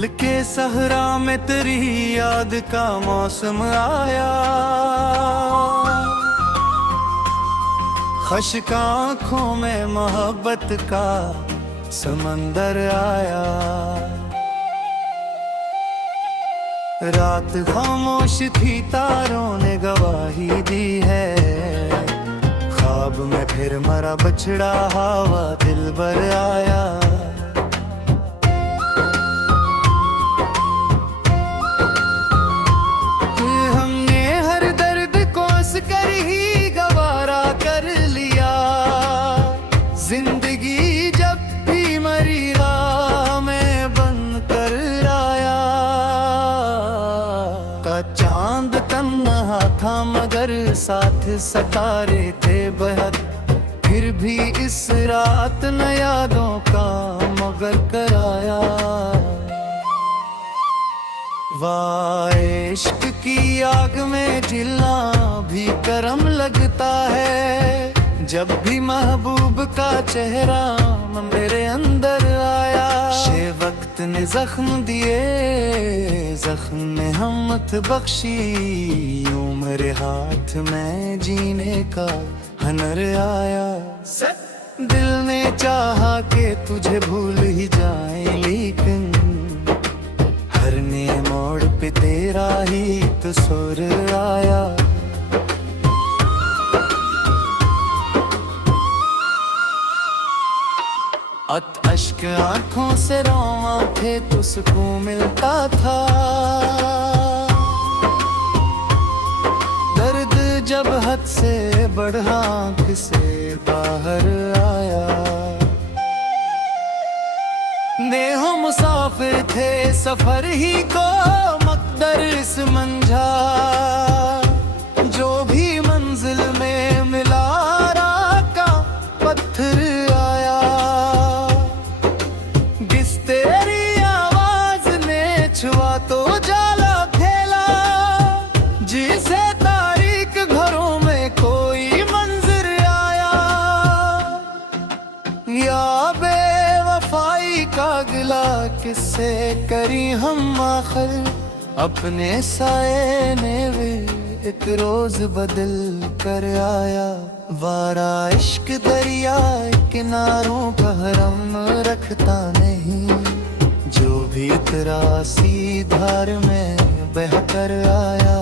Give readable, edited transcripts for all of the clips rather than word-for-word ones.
दिल के सहरा में तेरी याद का मौसम आया, खश्क आँखों में मोहब्बत का समंदर आया। रात खामोश थी, तारों ने गवाही दी है, ख्वाब में फिर मरा बछड़ा हवा दिलबर आया। हमने हर दर्द को कर ही गवारा कर लिया, जिंदगी जब भी मरी राह में बन कर आया। का चांद तन्हा था मगर साथ सतारे थे बेहद, फिर भी इस रात न यादों का मगर कराया। वाह इश्क की आग में जिलना भी करम लगता है, जब भी महबूब का चेहरा मेरे अंदर आया। शे वक्त ने जख्म दिए, जख्म ने हिम्मत बख्शी, यूं मेरे हाथ में जीने का हुनर आया। दिल ने चाहा कि तुझे भूल ही जाए, लेकिन हर नए मोड़ पे तेरा ही तो सुर आया। अश्क आँखों से रोआ थे तो सुकून मिलता था, दर्द जब हद से बढ़ा आँख से बाहर आया। नेहो मुसाफिर थे सफर ही को मकदर इस मंझा, जो भी मंजिल में मिला राका पत्थर आया। किस तेरी आवाज ने छुआ तो जाला खेला, जिसे तारीख घरों में कोई मंजर आया। या बेवफाई का गिला किससे करी हम आखिर, अपने साए ने भी एक रोज बदल कर आया। वारा इश्क दरिया किनारों का हरम रखता नहीं, जो भी उतरा सी धार में बह कर आया।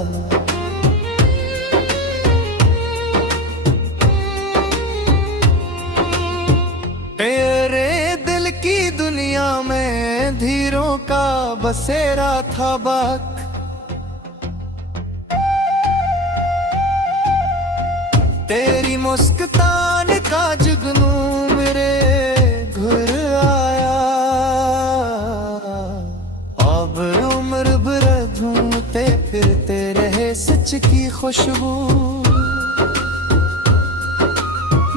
तेरे दिल की दुनिया में धीरों का बसेरा था बाक, तेरी मुस्कान का जुगनू मेरे घर आया। अब उम्र भर ढूंढते फिरते रहे सच की खुशबू,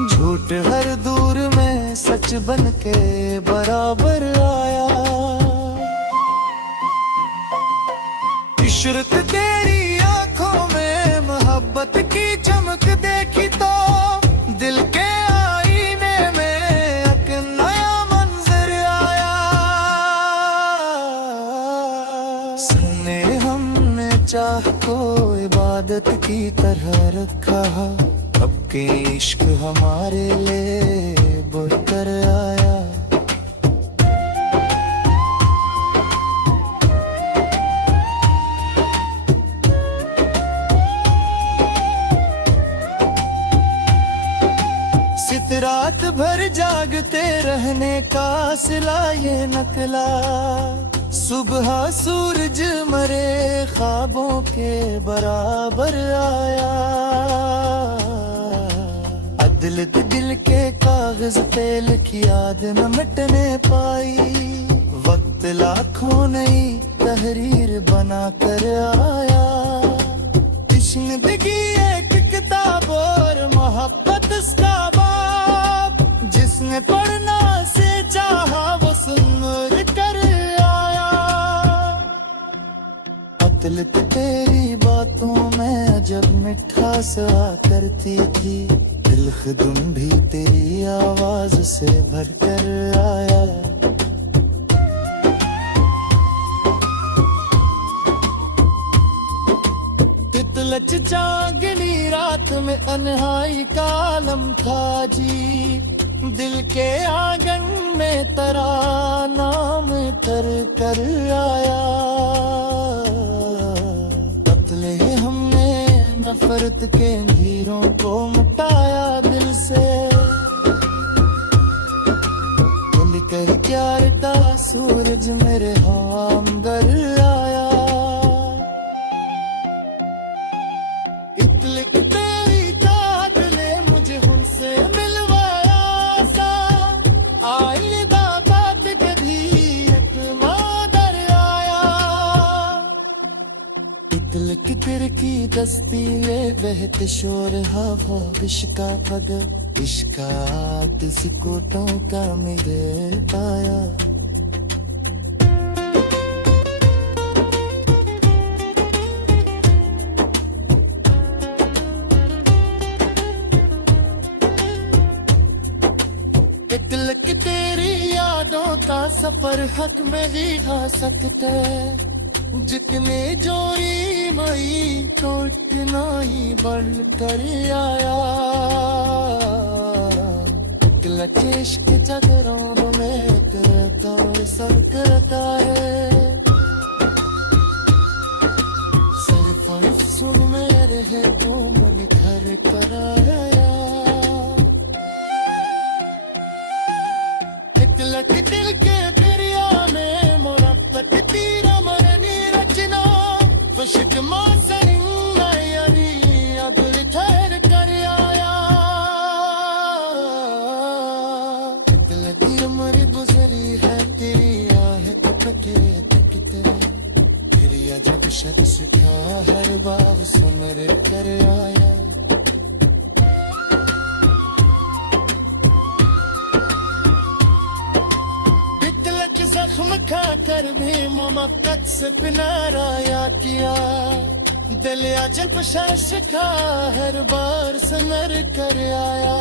झूठ हर दूर में सच बन के बराबर आया। इशरत तेरी आंखों में मोहब्बत की चमक देखी तो, दिल के आईने में एक नया मंजर आया। सुने हमने चाह को इबादत की तरह रखा, अब के इश्क हमारे लिए बढ़कर आया। रात भर जागते रहने का सिला ये नकला, सुबह सूरज मरे ख्वाबों के बराबर आया। अदल दिल के कागज पे लिखी याद न मिटने पाई, वक्त लाखों नई तहरीर बना कर आया। जिंदगी एक किताब और मोहब्बत उसका बाप, जिसने पढ़ना से चाहा वो सुन कर आया। अतल तेरी बातों में जब मिठास आ करती थी, दिल खुदुम भी तेरी आवाज से भर कर आया। लच चांदनी रात में अनहाई का आलम था जी, दिल के आंगन में तराना में तर कर आया। बदले हमने नफरत के अंधेरों को मिटाया दिल से, कर प्यार का सूरज मेरे हमदर आया। इतने तेरी चाहत ने मुझे उनसे मिलवाया सा, आईदा बात कभी एक मादर आया। इतने कितर की दस्ती ले बहते शोर हवा इश्का पग, इश्का सिकोटों का मेरे पाया। तिलक तेरी यादों का सफर हक में भी खा सकते, जितने जोई मई तो इतना ही बढ़ कर आया। इश्क जगरों में करता और सर करता है, सिर्फ सुन मेरे है तो मन घर कराया। तिलक दिल के दरिया में मुरब्बत तीरा मरनी रचना, खुशक मौसम यानी अदल ठहर कर आया। उम्र गुजरी है तेरी आहट तके तकते, फिर जब शख्स था हर बार समर कर आया। तिलक जख्म खाकर भी मुमक्कत से पिनाराया किया, दिल जब शख्स का हर बार समर कर आया।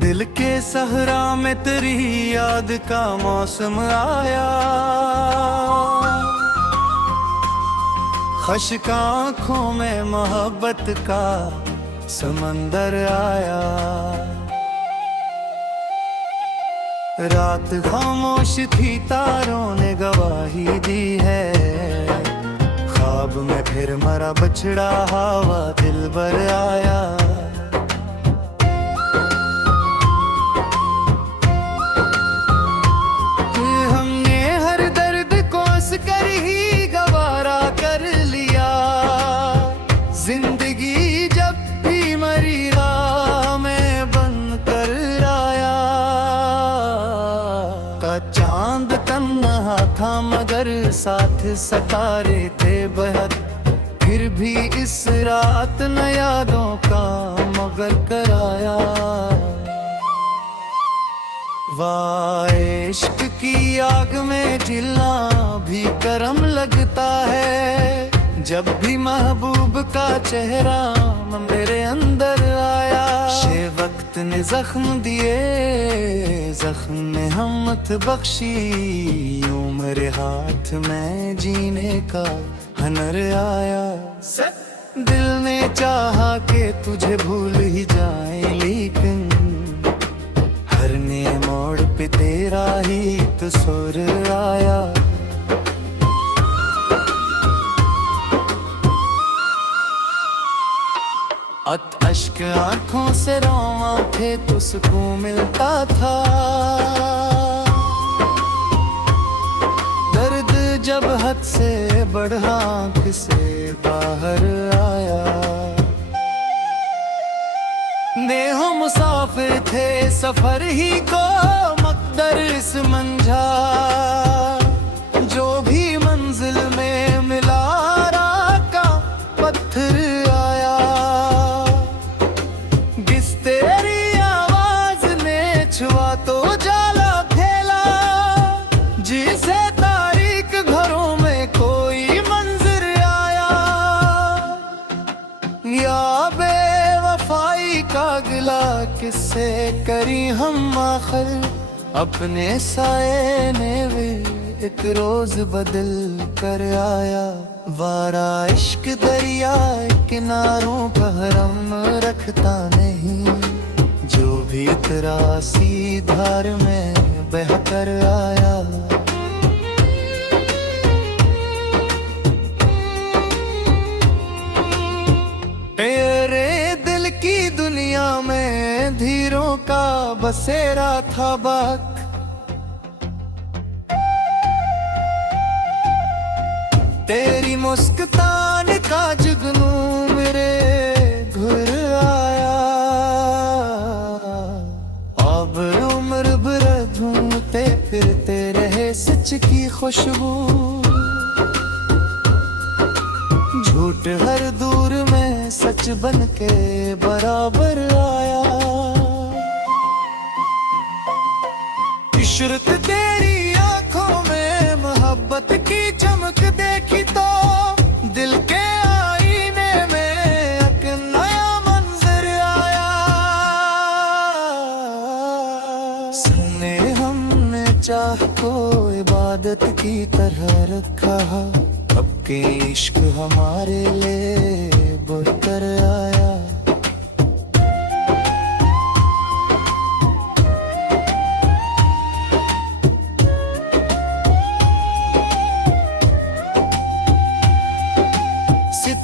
दिल के सहरा में तेरी याद का मौसम आया, खश्क आँखों में मोहब्बत का समंदर आया। रात खामोश थी तारों ने गवाही दी है, ख्वाब में फिर मरा बछड़ा हवा दिल भर आया। कर ही गवारा कर लिया, जिंदगी जब भी मरी राह में बन कर आया। का चांद तन्हा था मगर साथ सतारे थे बेहद, फिर भी इस रात न यादों का मगर कराया। वाह इश्क की आग में जिलना भी करम लगता है, जब भी महबूब का चेहरा मेरे अंदर आया। शे वक्त ने जख्म दिए, जख्म ने हिम्मत बख्शी, यूं मेरे हाथ में जीने का हुनर आया। दिल ने चाहा कि तुझे भूल ही जाए, लेकिन हर नए मोड़ पे तेरा ही तो सुर आया। अश्क आंखों से रोवा थे तो सुकून मिलता था, दर्द जब हद से बढ़ा आँख से बाहर आया। नेहो मुसाफिर थे सफर ही को मकदर इस मंझा, जो भी मंजिल में मिला राका पत्थर आया। किस तेरी आवाज ने छुआ तो जाला फैला, जिसे तारीख घरों में कोई मंजर आया। या बेवफाई का गिला किससे करी हम आखिर, अपने साए ने भी एक रोज बदल कर आया। वारा इश्क दरिया किनारों पर हम रखता नहीं, जो भी उतरा सी धार में बह कर आया। तेरे दिल की दुनिया में धीरों का बसेरा था बाक, तेरी मुस्कान का जुगनू मेरे घर आया। अब उम्र भर ढूंढते फिरते रहे सच की खुशबू, झूठ हर दूर में सच बन के बराबर आया। इशरत तेरी आंखों में मोहब्बत की चमक देखी तो दिल के आईने में एक नया मंजर आया। सुने हमने चाह को इबादत की तरह रखा, अब के इश्क हमारे लिए बढ़कर आया।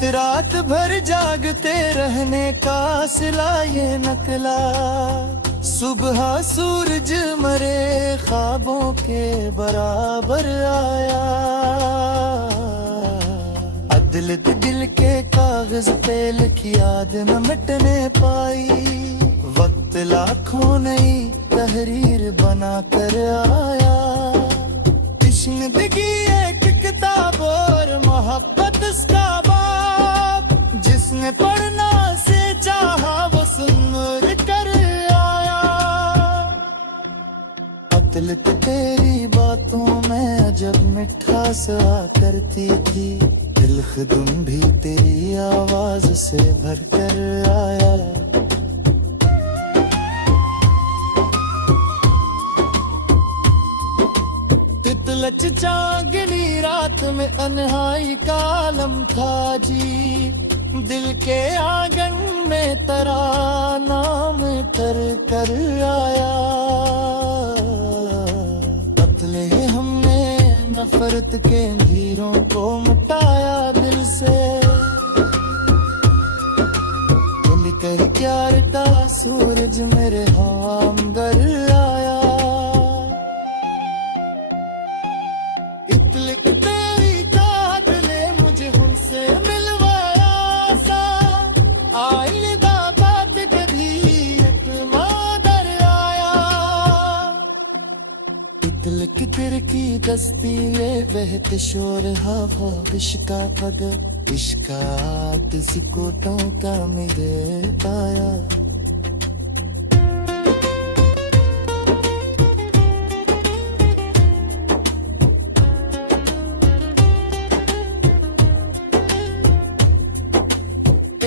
रात भर जागते रहने का सिला ये नकला, सुबह सूरज मरे ख्वाबों के बराबर आया। अदलत दिल के कागज पे लिखी याद न मिटने पाई, वक्त लाखों नई तहरीर बना कर आया। जिंदगी एक किताब और मोहब्बत उसका बाप, जिसने पढ़ना से चाहा वो सुन कर आया। अदलत तेरी बातों में अजब मिठास आ करती थी, दिल खुदुम भी तेरी आवाज से भर कर आया। लच जागनी रात में अनहाई का आलम था जी, दिल के आंगन में तराना में तर कर आया। बदले हमने नफरत के अंधेरों को मिटाया दिल से, दिल कह प्यार का सूरज मेरे हमदर आया। तेरी चाहत ने मुझे हमसे मिलवाया सा, आइंदा बात कभी एक मादर आया। तितलिक तिर की दस्ती ले बहते शोर हवा, इश्का पग इश्का सिकोटों का मेरे पाया।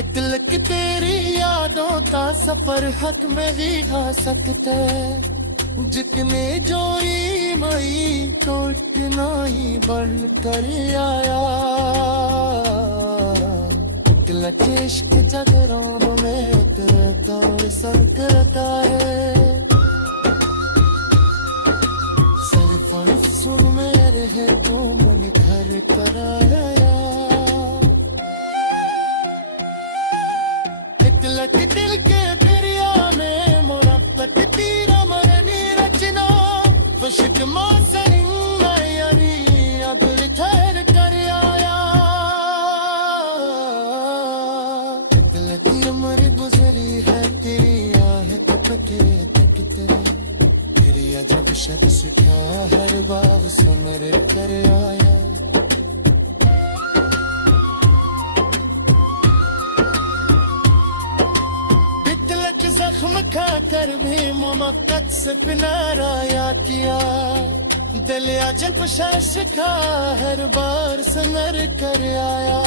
तिलक तेरी यादों का सफर हक में ही खा सकते, जितने जोई मई तो इतना ही बढ़ कर आया। तिलक इश्क जगरों में तेरे दौर सर करता है, सिर्फ सुर में रहे तो मन घर कर आया। दिल के दरिया में मुरब्बत तीरा मरनी रचना, खुशक मौसम यारी अगल ठहर कर आया। दिल तीर मर गुजरी है तेरी आहे तक तेरे तक तेरे, तेरी अजब शख्स क्या हर बाग से मेरे कर आया। तिलक जख्म खाकर भी मुमक्कत से पिनाराया किया। दिल या जब शख्स का हर बार संगर कर आया।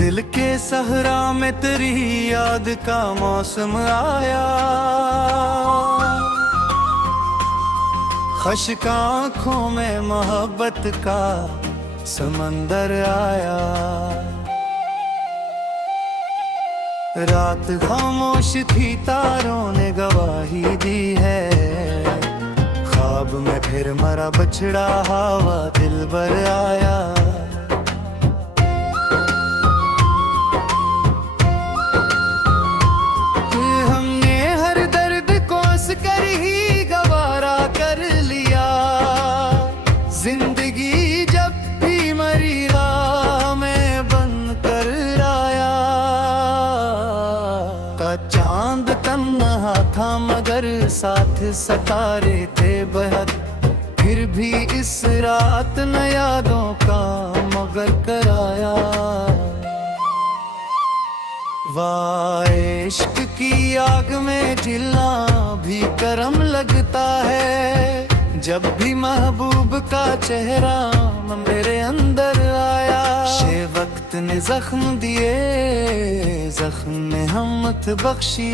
दिल के सहरा में तेरी याद का मौसम आया। खश्क आँखों में मोहब्बत का समंदर आया। रात खामोश थी तारों ने गवाही दी है। ख्वाब में फिर मरा बछड़ा हवा दिल भर आया। जिंदगी जब भी मरी राह में बन कर आया। का चांद तन्हा था मगर साथ सितारे थे बेहद। फिर भी इस रात न यादों का मगर कराया। वाह इश्क की आग में जिलना भी करम लगता है। जब भी महबूब का चेहरा मेरे अंदर आया। शे वक्त ने जख्म दिए, जख्म में हिम्मत बख्शी।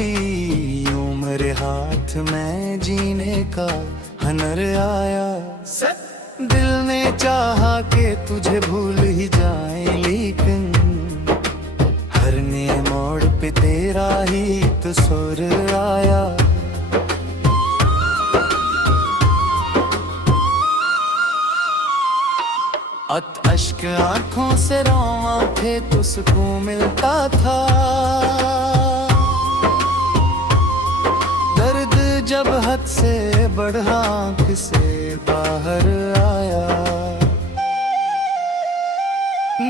यूं मेरे हाथ में जीने का हुनर आया। दिल ने चाहा कि तुझे भूल ही जाए, लेकिन हर नए मोड़ पे तेरा ही तो सुर आया। अश्क आँखों से रोवा थे तो सुकून मिलता था। दर्द जब हद से बढ़ा आँख से बाहर आया।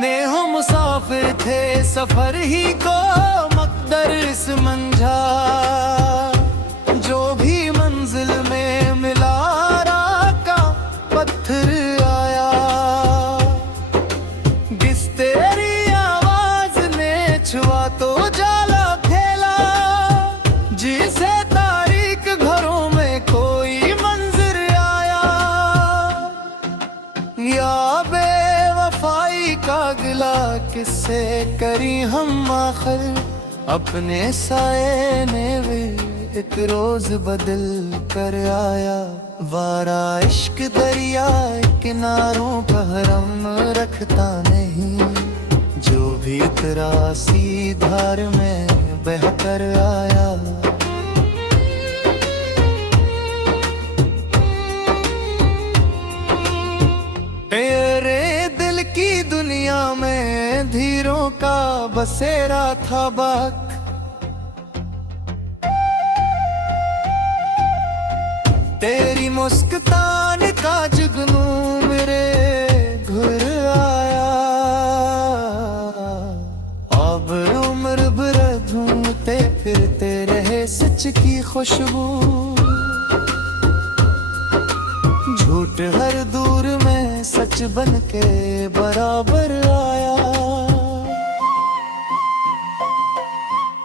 नेहो मुसाफिर थे सफर ही को मकदर समझा। जो भी मंजिल में मिला राह का पत्थर आया। तेरी आवाज ने छुआ तो जाला खेला। जिसे तारीख घरों में कोई मंजर आया। या बेवफाई का गिला किससे करी हम आखिर। अपने साए ने भी एक रोज बदल कर आया। वारा इश्क दरिया किनारों पर हम रखता नहीं। जो भी उतरा सी धार में बहकर आया। तेरे दिल की दुनिया में धीरों का बसेरा था बाक। तेरी मुस्कान का जुगनू मेरे घर आया। अब उम्र भर ढूंढते फिरते रहे सच की खुशबू। झूठ हर दूर में सच बन के बराबर आया।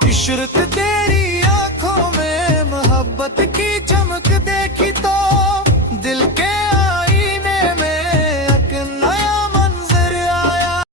इशरत दे